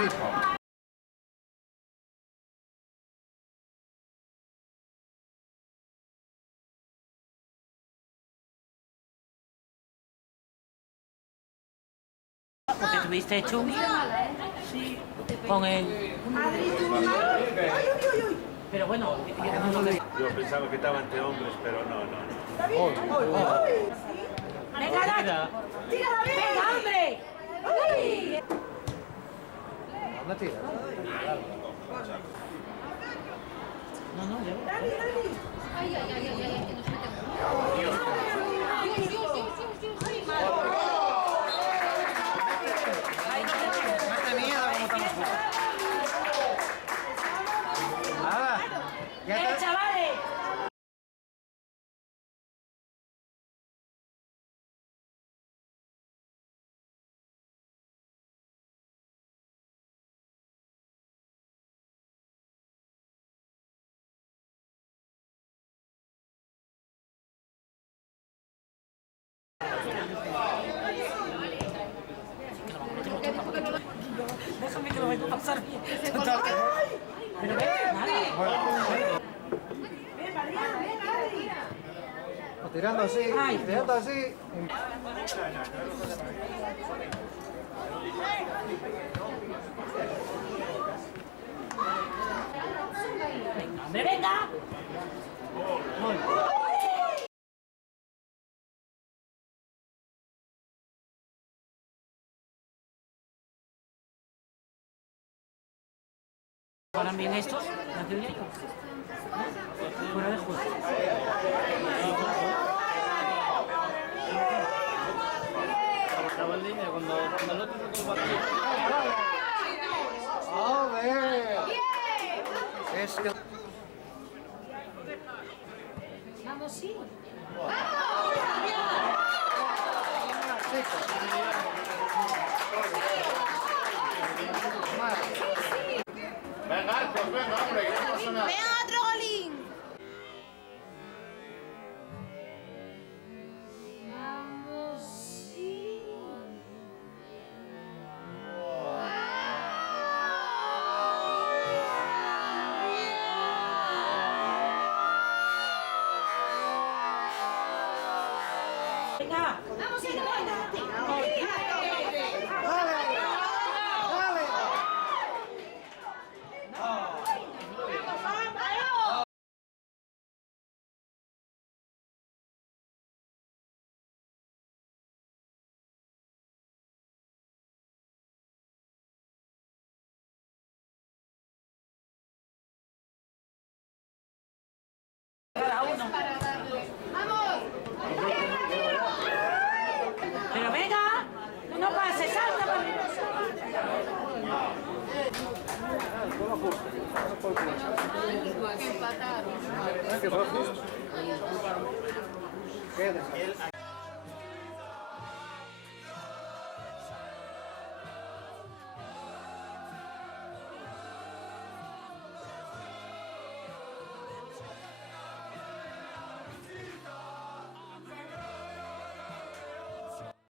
ritmo. Porque tuviste chungi con el... Pero bueno, Yo pensaba que estaba entre hombres, pero no. venga, David. Venga, hombre. ¿Dónde tira? No, yo. Ay, que nos metemos. Dios. Mete miedo como estamos juntos. Nada. Ya está. Chavales. Déjame que lo vengo a pasar bien. Pero Tirando así, tirando así. ¡Hombre, venga! ¿Paran bien estos? ¿La teoría yo? Fuera de juego. Estaba en línea cuando el otro no tuvo partido. ¡Joder! Es que... Vamos, sí. Venga, Arcos, venga, hombre, que no pasa nada. ¡Venga, otro golín! Vamos, sí. Venga. Vamos, sí, venga. Cada uno. ¡Vamos! Pero venga. No pases, salta para mí. Que empataron. ¿Qué fue justo? ¿Qué